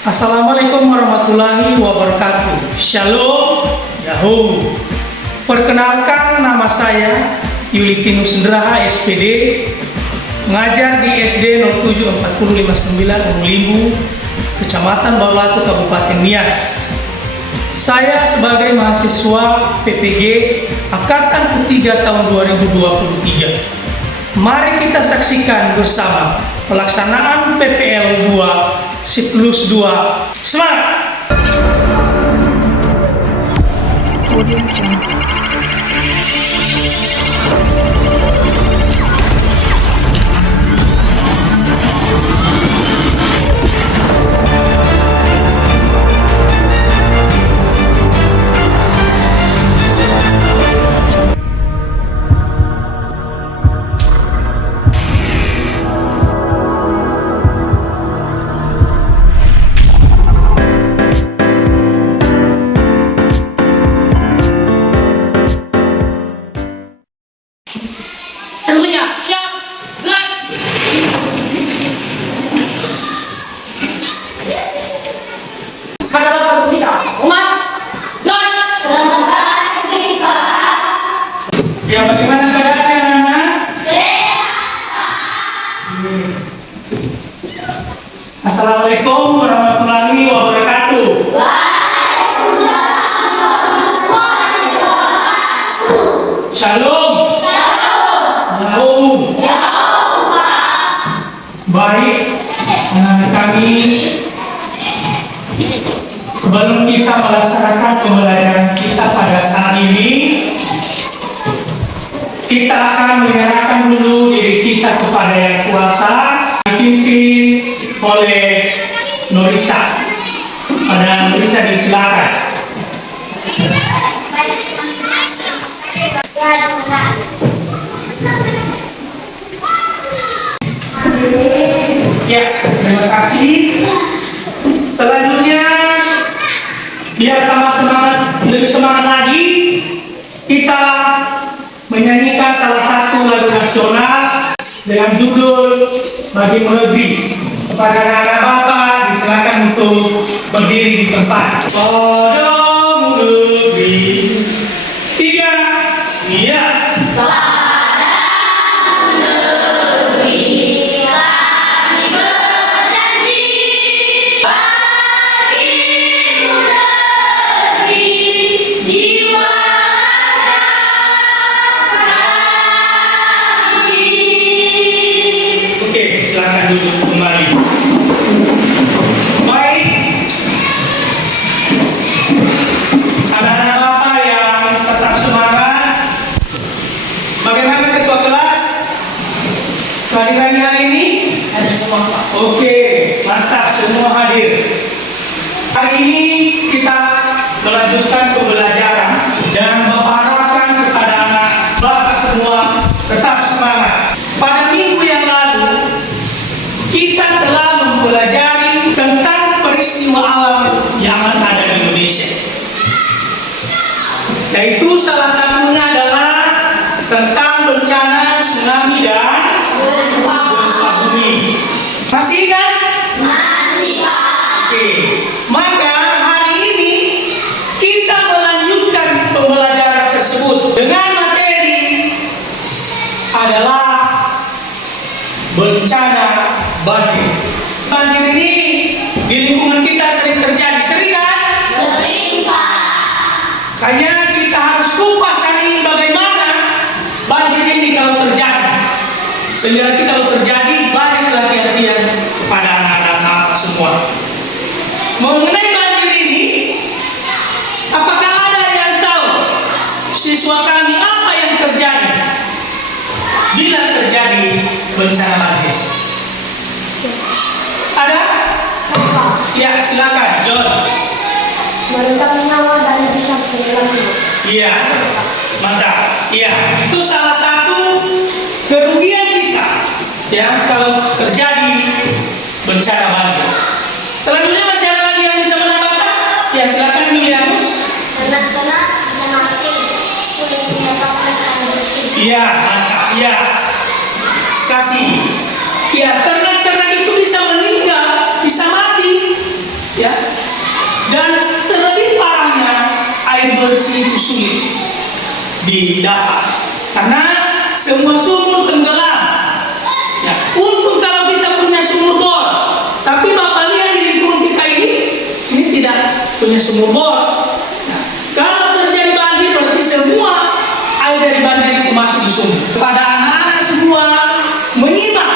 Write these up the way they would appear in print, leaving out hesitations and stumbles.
Assalamualaikum warahmatullahi wabarakatuh. Shalom, Yahoo. Perkenalkan, nama saya Yulitinus Sendraha SPD, mengajar di SD 07459 Limbu, Kecamatan Bawalatu, Kabupaten Nias. Saya sebagai mahasiswa PPG Angkatan Ketiga tahun 2023. Mari kita saksikan bersama pelaksanaan PPL 2 Siklus 2. Semangat! Audio Jungle. Semuanya siap, gerak. Kata Bapak kita, umat, gerak. Selamat pagi, Pak. Ya, bagaimana keadaannya anak-anak? Assalamualaikum warahmatullahi wabarakatuh. Shalom. Baik, anak-anak kami, sebelum kita melaksanakan pembelajaran kita pada saat ini, kita akan menyerahkan dulu diri kita kepada Yang Kuasa, dipimpin oleh Norisa. Pada Norisa disilakan. Ya, terima kasih. Selanjutnya, biar tambah semangat, lebih semangat lagi, kita menyanyikan salah satu lagu nasional dengan judul Bagimu Negeri. Kepada anak-anak Bapak, disilakan untuk berdiri di tempat. Padamu negeri, 3, iya. Duduk kembali. Baik, anak-anak Bapak yang tetap semangat. Bagaimana ketua kelas kehadiran hari ini? Ada semua, Pak. Oke, mantap, semua hadir. Hari ini kita melanjutkan pembelajaran dan mengharapkan kepada anak Bapak semua tetap semangat. Pada minggu yang lalu kita telah mempelajari tentang peristiwa alam yang ada di Indonesia. Yaitu salah satunya adalah tentang bencana tsunami dan gempa bumi. Masih kan? Masih, Pak. Oke. Maka hari ini kita melanjutkan pembelajaran tersebut dengan materi adalah bencana banjir. Banjir ini di lingkungan kita sering terjadi, sering kan? Sering, Pak. Hanya kita harus kupas hari ini bagaimana banjir ini kalau terjadi. Sehingga nanti kalau terjadi banyak latihan-latihan kepada anak-anak semua. Mengenai banjir ini, apakah ada yang tahu siswa kami apa yang terjadi bila terjadi bencana banjir? Ada? Ya, silakan, John. Merentang nyawa dan bisa tenggelam. Iya, mantap. Iya, itu salah satu kerugian kita ya kalau terjadi bencana banjir. Selanjutnya masih ada lagi yang bisa menambahkan? Ya, silakan Julianus. Ternak-ternak bisa mati, sulit mendapatkan air bersih. Iya, mantap. Iya. Kasih. Ya, ternak-ternak itu bisa meninggal, bisa mati. bersih itu sulit didapat karena semua sumur tenggelam. Ya, untung kalau kita punya sumur bor, tapi Bapak lihat di lingkungan kita ini tidak punya sumur bor. Nah, kalau terjadi banjir berarti semua air dari banjir itu masuk di sumur. Kepada anak-anak semua menyimak,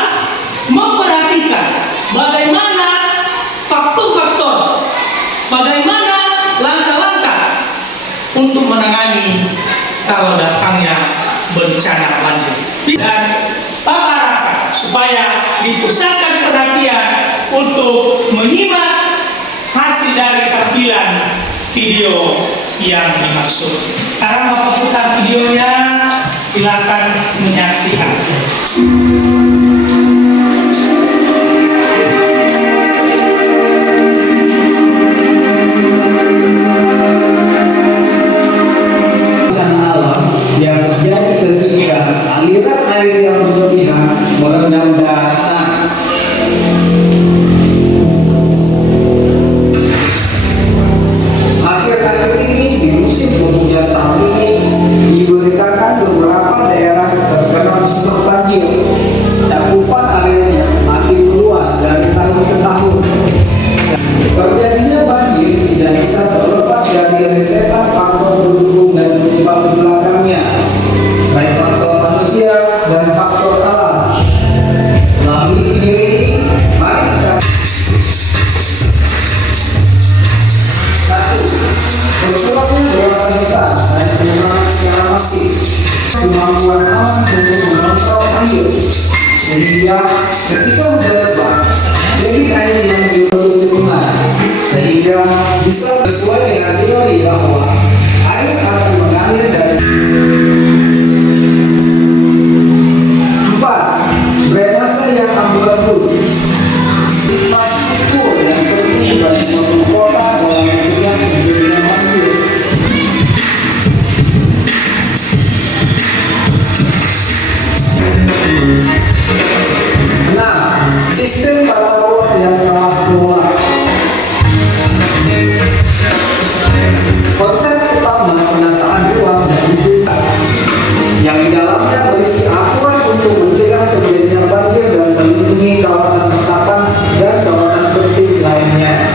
memperhatikan bagaimana faktor-faktor, bagaimana langkah-langkah untuk menangani kalau datangnya bencana banjir. Dan Bapak harapkan supaya dipusatkan perhatian untuk menyimak hasil dari tampilan video yang dimaksud. Sekarang Bapak putar videonya, silakan menyaksikan. Yang terjadi ketika aliran air yang berlebihan merendam daratan. Akhir-akhir ini di musim penghujan tahun ini diberitakan beberapa daerah terkena musibah banjir. Cakupan areanya makin meluas dari tahun ke tahun. Terjadinya banjir tidak bisa terlepas dari rentetan faktor pendukung dan penyebab belakangnya, baik faktor manusia dan faktor alam. Melalui video ini, mari kita 1. Berkurangnya dewasa hutan dan pengurangan secara masif kemampuan alam untuk mengontrol air, sehingga ketika hujan lebat, debit air yang untuk cekungan, sehingga bisa sesuai dengan teori bahwa air akan mengalir dari 4. Drainase yang amburadul. Infrastruktur yang penting bagi suatu kota dalam mencegah terjadinya banjir. 6. Sistem tata ruang yang salah kelola. Konsep utama penataan ruang yaitu yang di dalamnya berisi aturan untuk mencegah terjadinya banjir dan melindungi kawasan resapan dan kawasan penting lainnya.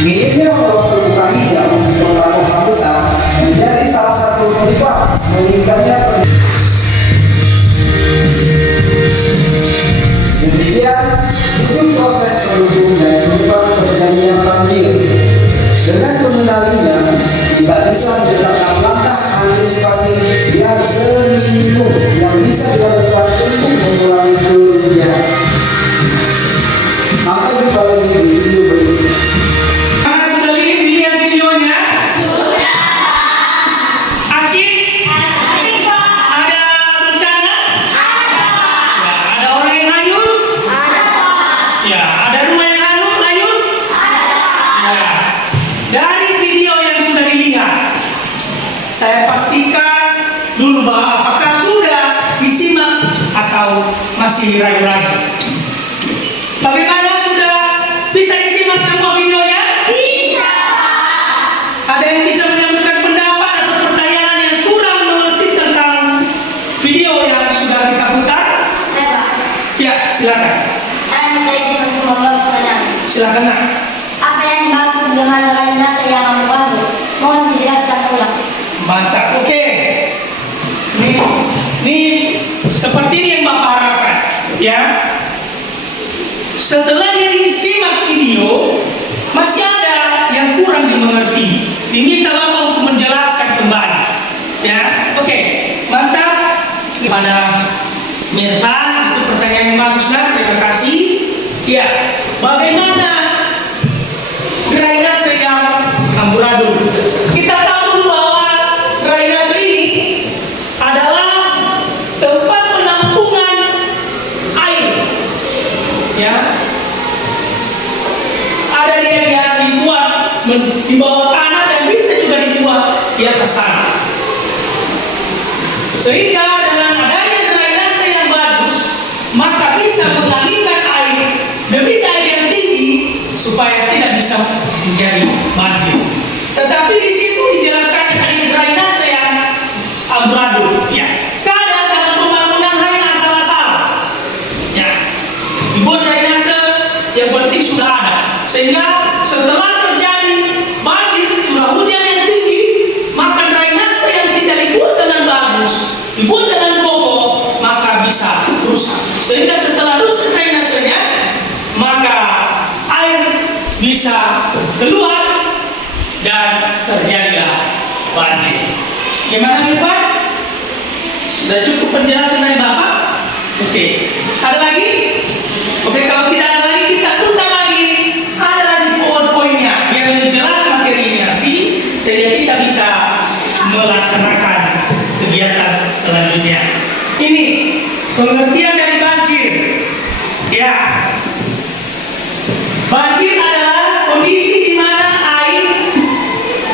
Minimnya ruang terbuka hijau di kota-kota besar menjadi salah satu penyebab meningkatnya. Demikian itu proses pendukung dan penyebab terjadinya banjir. Dengan mengenalinya, kita bisa menetapkan langkah antisipasi yang seminimum yang bisa dilakukan untuk mengurangi kerugian. Sampai jumpa lagi di video berikutnya. Karena sudah lihat videonya? Sudah. Asik? Asik, Pak. Ada bencana? Ada. Ya, ada orang yang hanyut? Ada, Pak. Ya, ada rumah yang hanyut? Ada. Ya. Dari video yang sudah dilihat, saya pastikan dulu bahwa apakah sudah disimak atau masih ragu-ragu. Bagaimana, sudah bisa disimak semua videonya? Bisa, Pak. Ada yang bisa menyampaikan pendapat atau pertanyaan yang kurang mengerti tentang video yang sudah kita putar? Saya Pak, Ya, silakan. saya minta izin untuk membuat pertanyaan. Silakan, Nak. Apa yang dimaksud dengan drainase yang amburadul? Mohon dijelaskan ulang. Mantap. Oke. Ini seperti ini yang Bapak harapkan, ya. Setelah disimak video, masih ada yang kurang dimengerti. Diminta Bapak untuk menjelaskan kembali, ya. Oke. Mantap. Kepada Mirfan, itu pertanyaan yang bagus, Nak. Terima kasih. Ya. Bagaimana drainase yang amburadul? Kita tahu dulu bahwa drainase ini adalah tempat penampungan air, ya. Ada dia dibuat di bawah tanah dan bisa juga dibuat di atas tanah. Sehingga dengan adanya drainase yang bagus, maka bisa mengalirkan debit air yang tinggi supaya tidak bisa menjadi banjir. Tetapi di situ dijelaskan ada drainase yang amburadul. Ya, kadang dalam pembangunan hanya asal-asalan. Ya, dibuat drainase yang penting sudah ada, sehingga setelah terjadi banjir, curah hujan yang tinggi, maka drainase yang tidak dibuat dengan bagus, dibuat dengan kokoh, maka bisa rusak. Sehingga setelah rusak drainasenya, maka air bisa keluar dan terjadilah banjir. Gimana Irfan? Sudah cukup penjelasan dari Bapak? Oke. Ada lagi? Oke, kalau tidak ada lagi kita putar lagi. Ada lagi poin-poinnya biar lebih jelas materi ini nanti, sehingga kita bisa melaksanakan kegiatan selanjutnya. Ini pengertian dari banjir. Ya. Banjir adalah kondisi di mana air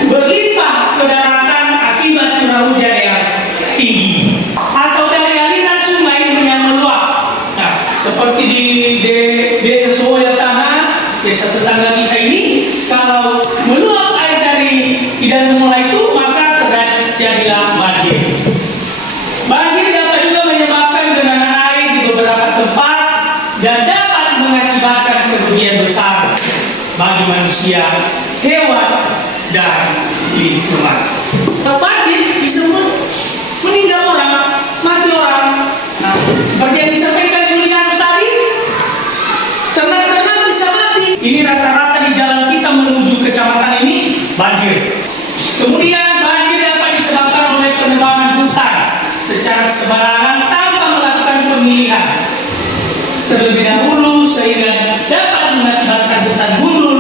berlimpah ke daratan akibat curah hujan yang tinggi atau dari aliran sungai yang meluap. Nah, seperti di desa Soya sana, desa tetangga kita ini, kalau meluap air dari Hidayat Mulai itu, maka terjadilah banjir. Banjir dapat juga menyebabkan genangan air di beberapa tempat dan dapat mengakibatkan kerugian besar bagi manusia, hewan, dan lingkungan. Banjir bisa meninggal orang, mati orang. Nah, seperti yang disampaikan Julianus tadi, ternak-ternak bisa mati. Ini rata-rata di jalan kita menuju kecamatan ini banjir. Kemudian banjir dapat disebabkan oleh penebangan hutan secara sembarangan tanpa melakukan pemilihan terlebih dahulu, sehingga dapat mengakibatkan hutan gundul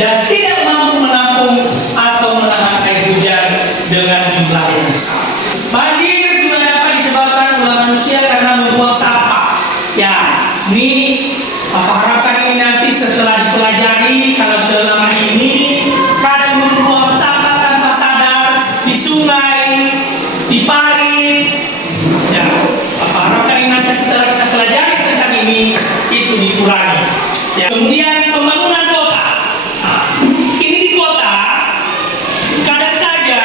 dan tidak mampu menampung atau menahan air hujan dengan jumlah yang besar. Banjir juga dapat disebabkan oleh manusia karena membuang sampah. Ya, ini apa harapkan ini nanti setelah dipelajari, kalau selama ini kadang membuang sampah tanpa sadar di sungai, di parit. Ya, apa harapkan ini nanti setelah kita pelajari tentang ini, itu dikurangi. Ya, kemudian pembangunan kota. Nah, ini di kota kadang saja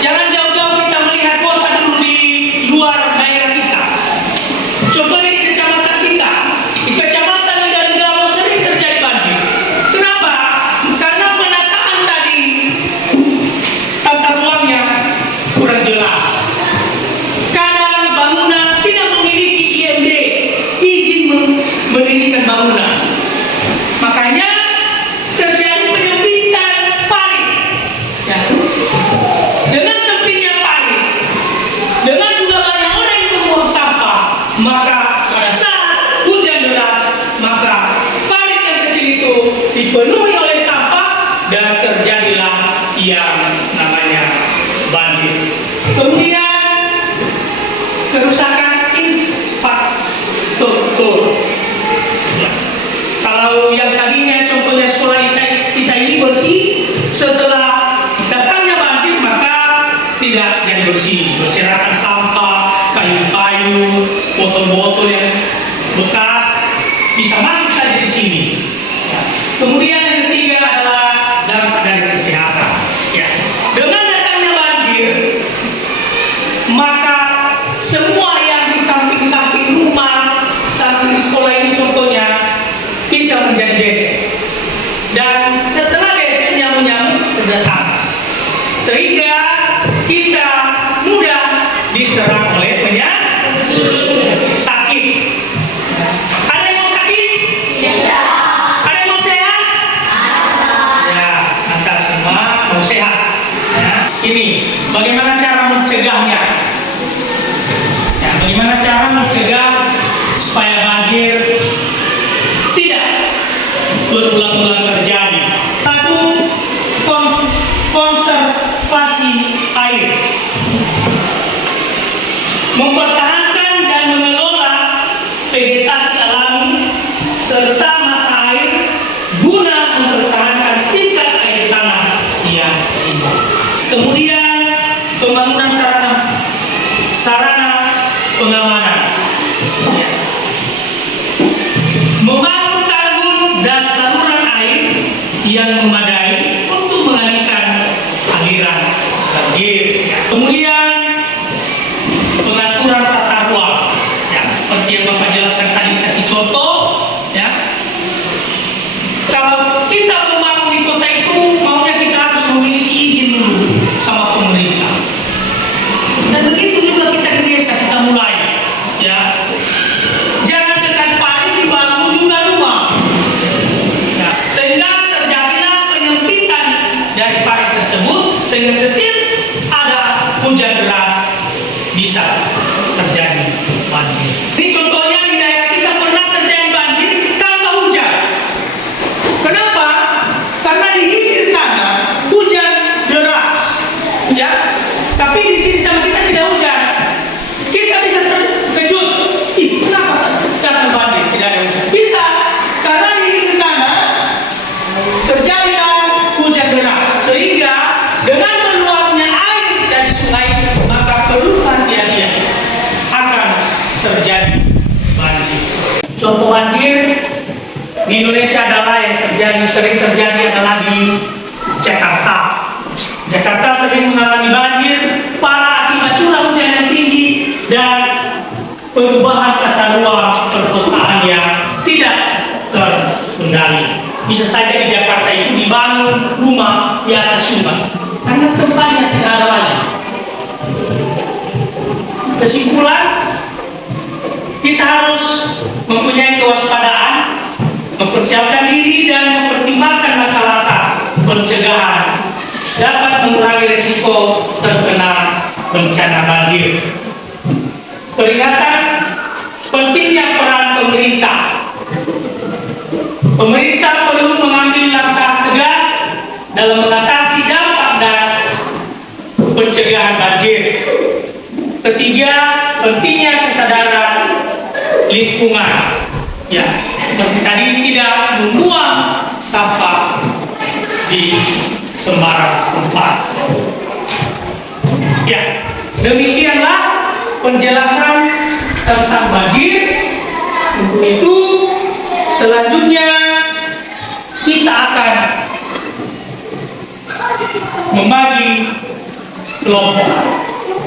jangan jauh-jauh kita melihat kota dulu di luar daerah kita. Contohnya di kecamatan kita, di kecamatan dari Galo sering terjadi banjir. Kenapa? Karena penataan tadi tata ruangnya kurang jelas. Kadang bangunan tidak memiliki IMD, izin mendirikan bangunan. Makanya terjadi penyempitan parit. Ya. Dengan sempitnya parit, dengan juga banyak orang yang membuang sampah, maka pada saat hujan deras, maka parit yang kecil itu dipenuhi oleh sampah dan terjadilah yang namanya banjir. Kemudian kerusakan infrastruktur. Kalau yang tadinya contohnya sekolah kita ini bersih, setelah datangnya banjir maka tidak jadi bersih. Berserakan sampah, kayu-kayu, botol-botol yang bekas bisa masuk saja di sini. Ya. Kemudian yang ketiga adalah dampak dari kesehatan. Ya. Dengan datangnya banjir, maka semua yang di samping-samping rumah, samping sekolah ini contohnya bisa menjadi becek. Dan setelah becek nyamuk-nyamuk terdatang, sehingga kita mudah diserang oleh penyakit sakit. Ada yang mau sakit? Tidak. Ada yang mau sehat? Ya, antara semua mau sehat. Ya. Ini bagaimana cara mencegahnya? Ya, bagaimana cara mencegah supaya banjir tidak berulang-ulang terjadi? Satu, konservasi air. Mempertahankan dan mengelola vegetasi alami serta mata air guna mempertahankan tingkat air tanah yang seimbang. Kemudian pembangunan sarana pengamanan. Ya. Membangun tanggul dan saluran air yang memadai kelompok banjir di Indonesia adalah yang sering terjadi adalah di Jakarta. Jakarta sering mengalami banjir parah akibat curah hujan yang tinggi dan perubahan tata ruang perkotaan yang tidak terkendali. Bisa saja di Jakarta itu dibangun rumah di atas sungai karena tempatnya tidak ada lagi. Kesimpulan, kita harus mempunyai kewaspadaan, mempersiapkan diri dan mempertimbangkan langkah-langkah pencegahan dapat mengurangi risiko terkena bencana banjir. Peringatan pentingnya peran pemerintah. Pemerintah perlu mengambil langkah tegas dalam mengatasi dampak dan pencegahan banjir. Ketiga, pentingnya kesadaran lingkungan. Ya, seperti tadi, tidak membuang sampah di sembarang tempat. Ya, demikianlah penjelasan tentang banjir. Untuk itu, selanjutnya kita akan membagi kelompok.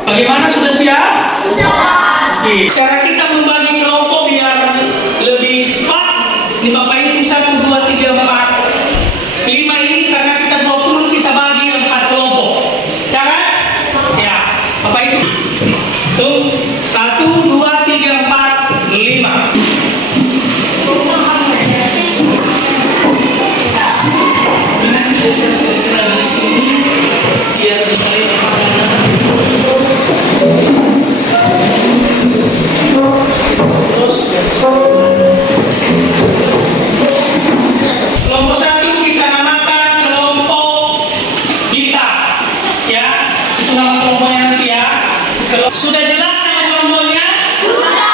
Bagaimana, sudah siap? Sudah. Oke. Cara kita membagi kelompok biar lebih cepat, ini Bapak hitung 1, 2, 3, 4, 5 ini karena kita 20 kita bagi 4 kelompok. Jangan? Ya, Bapak hitung. Tuh, 1, 2, 3, 4, 5. Ini saya di sini biar bisa lihat masalah. Kelompok 1 kita namakan kelompok kita, ya. Itu nama kelompoknya nanti ya. Sudah jelas nama kelompoknya? Sudah.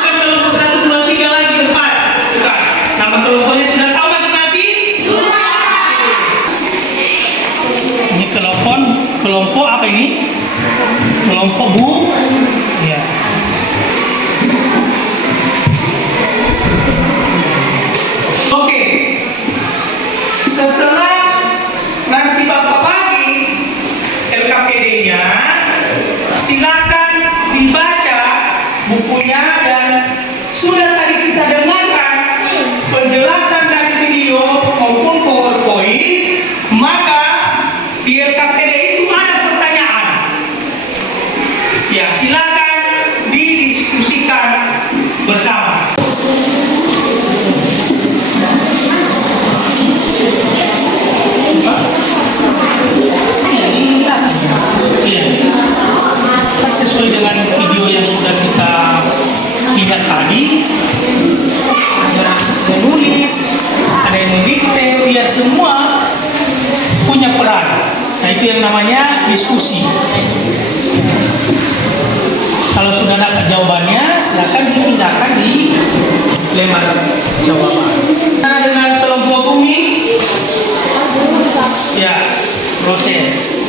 Bukan kelompok 1, 2, 3 lagi 4. Bukan. Nama kelompoknya sudah tahu masing-masing? Sudah. Ini kelompok apa ini? Kelompok Bu. Ya. Oke. Setelah nanti Bapak bagi LKPD-nya, silakan dibaca bukunya dan sudah tadi kita dengarkan penjelasan dari video maupun PowerPoint, maka di LKPD itu ada pertanyaan. Ya, silakan didiskusikan bersama. Sesuai dengan video yang sudah kita lihat tadi, ada yang menulis, ada yang mendikte, biar semua punya peran. Nah, itu yang namanya diskusi. Kalau sudah dapat jawabannya, silakan dipindahkan di lembar jawaban. Nah, dengan kelompok bumi, ya, proses.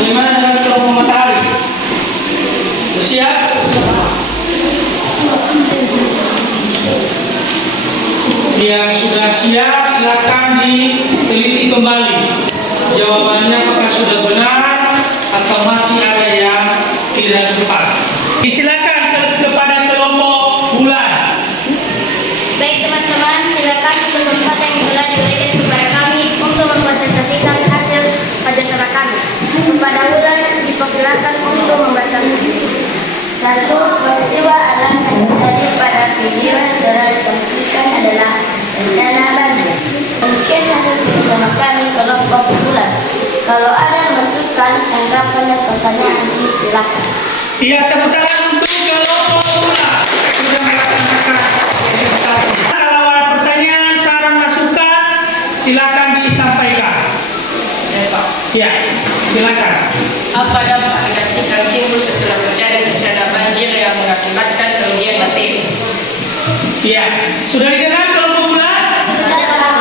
Bagaimana dengan kelompok matahari? Siap? Yang sudah siap, silakan diteliti kembali. Jawabannya apakah sudah benar atau masih ada yang tidak tepat. Silakan kepada kelompok bulan. Baik teman-teman, silakan kesempatan yang telah diberikan kepada kami untuk mempresentasikan hasil kerjasama kami. Kepada bulan dipersilakan untuk membaca. 1. Peristiwa alam yang terjadi pada video yang telah ditampilkan adalah bencana banjir. Mungkin hasil kerjasama kami kelompok bulan. Kalau ada masukan, tanggapan dan pertanyaan ini silakan. Iya, tepuk tangan untuk kelompok bulan. Sudah melaksanakan presentasi. Kalau ada pertanyaan, saran, masukan, silakan disampaikan. Ya, silakan. Apa dampak negatif yang timbul setelah terjadi bencana banjir yang mengakibatkan kerugian materi? Ya, sudah didengar kelompok bulan? Sudah.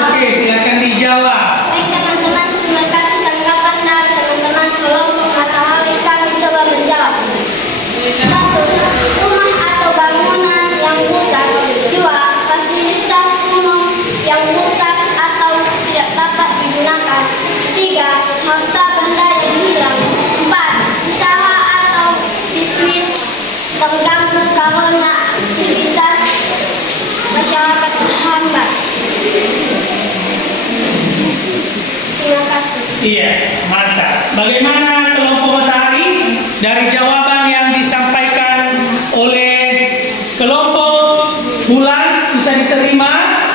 Iya, mantap. Bagaimana kelompok matahari dari jawaban yang disampaikan oleh kelompok bulan bisa diterima?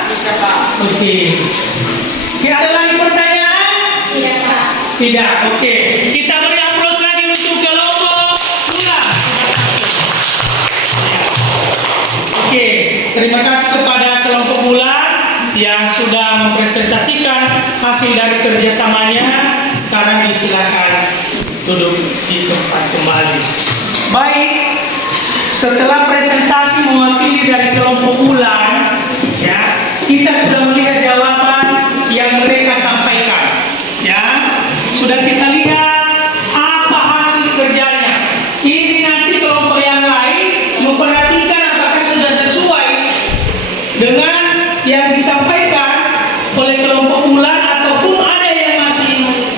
Bisa Pak. Oke. Oke, ada lagi pertanyaan? Tidak Pak. Tidak. Oke. Kita beri aplaus lagi untuk kelompok bulan. Oke, terima kasih kepada kelompok bulan yang sudah mempresentasikan hasil dari kerjasamanya. Sekarang disilakan duduk di tempat kembali. Baik, setelah presentasi mewakili dari kelompok bulan, ya, kita sudah melihat jawaban yang mereka sampaikan. Ya, sudah kita lihat apa hasil kerjanya. Ini nanti kelompok yang lain memperhatikan apakah sudah sesuai dengan yang disampaikan oleh kelompok bulan ataupun ada yang masih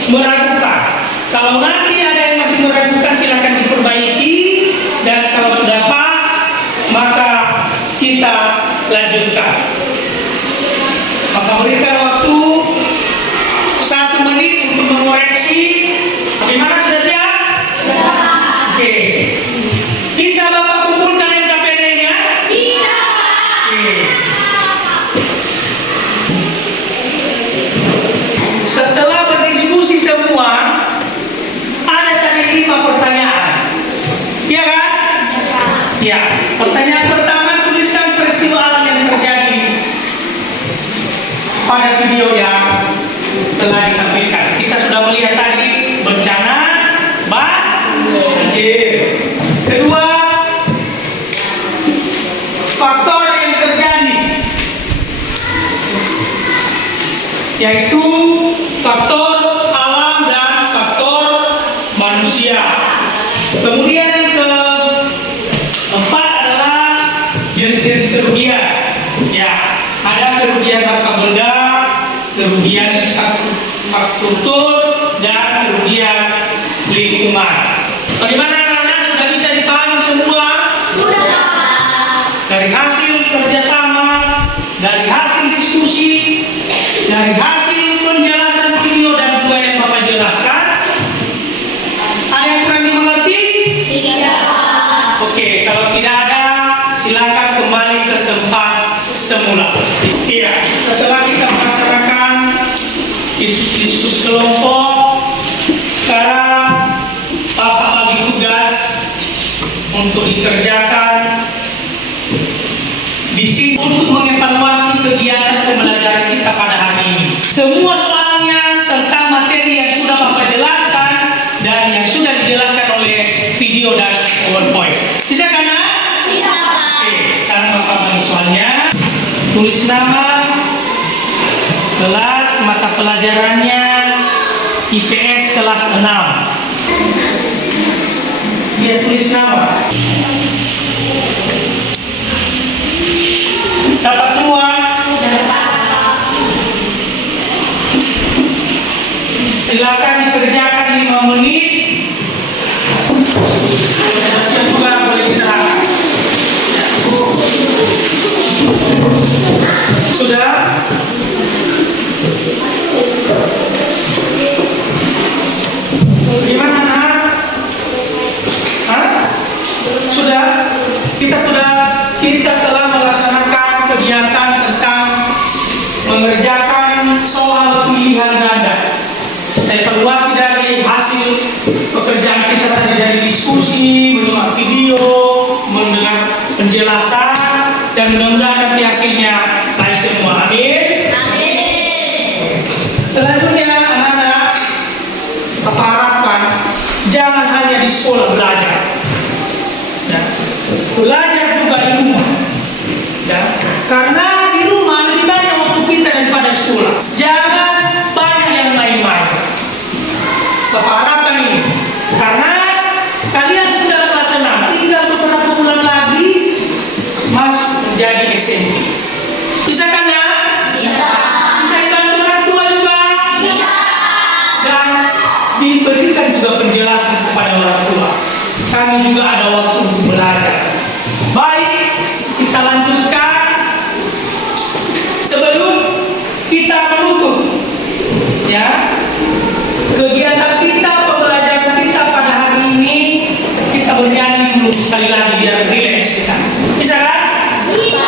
meragukan. Kalau nanti ada yang masih meragukan, silakan diperbaiki, dan kalau sudah pas maka kita lanjutkan. Maka berikan waktu 1 menit untuk mengoreksi. Bagaimana, sudah siap? Oke. Bisa Bapak kumpulkan LKPD-nya? Bisa. Oke. Setelah berdiskusi semua, ada tadi 5 pertanyaan. Iya kan? Ya. Pertanyaan pertama, tuliskan peristiwa alam yang terjadi pada video yang telah ditampilkan. Kita sudah melihat tadi bencana banjir. Kedua, faktor yang terjadi, yaitu faktor alam dan faktor manusia. Kemudian yang keempat adalah jenis-jenis kerugian. Ya, ada kerugian harta benda, kerugian struktur, dan kerugian lingkungan. Bagaimana anak-anak, sudah bisa dipahami semua? Sudah. Dari hasil kerjasama, dari hasil diskusi, dari hasil penjelasan video dan juga yang Bapak jelaskan, ada yang kurang dimengerti? Tidak. Oke, kalau tidak ada, silakan kembali ke tempat semula. Iya, setelah kita melaksanakan diskusi kelompok, sekarang Bapak bagi tugas untuk dikerjakan di sini untuk mengevaluasi kegiatan pembelajaran kita pada hari ini. Semua soalnya tentang materi yang sudah Bapak jelaskan dan yang sudah dijelaskan oleh video dan PowerPoint. Bisa kan? Bisa. Oke, sekarang Bapak bagi soalnya. Tulis nama, kelas, mata pelajarannya, IPS kelas 6. Dia tulis nama. Dapat semua? Silakan dikerjakan 5 menit. Sudah siap juga, boleh diserahkan. Sudah? Gimana, nak? Hah? Sudah? Kita telah melaksanakan kegiatan tentang mengerjakan soal pilihan ganda. Evaluasi dari hasil pekerjaan kita tadi, dari diskusi, menyimak video, mendengar penjelasan, dan mudah-mudahan nanti hasilnya baik semua. Amin. Amin. Selanjutnya, anak-anak, Bapak harapkan jangan hanya di sekolah belajar. Ya. Belajar juga di rumah. Ya. Karena di rumah lebih banyak waktu kita daripada sekolah. Jangan banyak yang main-main. Bapak harapkan ini, karena kalian sudah kelas 6, tinggal beberapa bulan lagi masuk menjadi SMP. Bisa kan ya? Bisa. Bisa dibantu orang tua juga? Bisa. Dan diberikan juga penjelasan kepada orang tua. Kami juga ada waktu untuk belajar. Baik, kita lanjutkan. Sebelum kita menutup, ya, sekali lagi biar relax kita. Bisa kan? Bisa.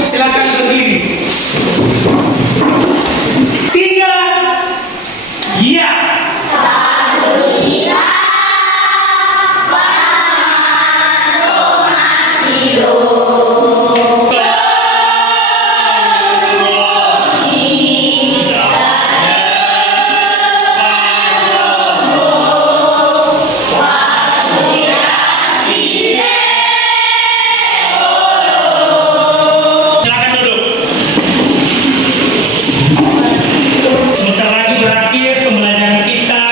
Silakan berdiri. 3. Iya. Silakan duduk. Sebentar lagi berakhir pembelajaran kita,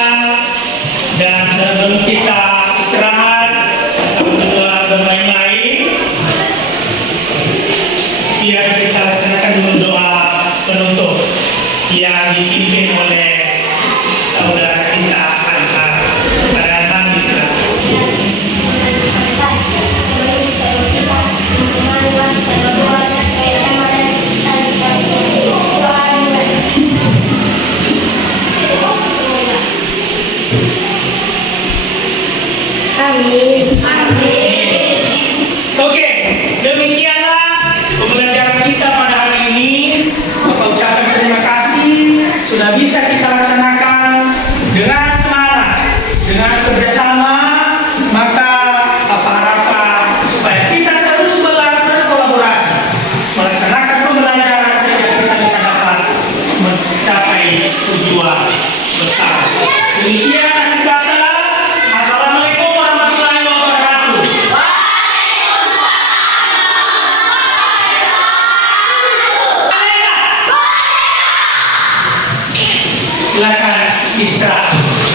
dan sebelum kita istirahat atau bermain-main, biar kita laksanakan dulu doa penutup yang dipimpin oleh saudara kita Anhar. Pada Anhar bisa. Amin. Oke, demikianlah pembelajaran kita pada hari ini. Bapak ucapkan terima kasih sudah bisa kita laksanakan dengan semangat, dengan kerjasama. Maka apa harapan supaya kita terus berkolaborasi melaksanakan pembelajaran sehingga kita bisa dapat mencapai tujuan bersama. Demikian akhir kata. Assalamualaikum warahmatullahi wabarakatuh. Silakan istirahat.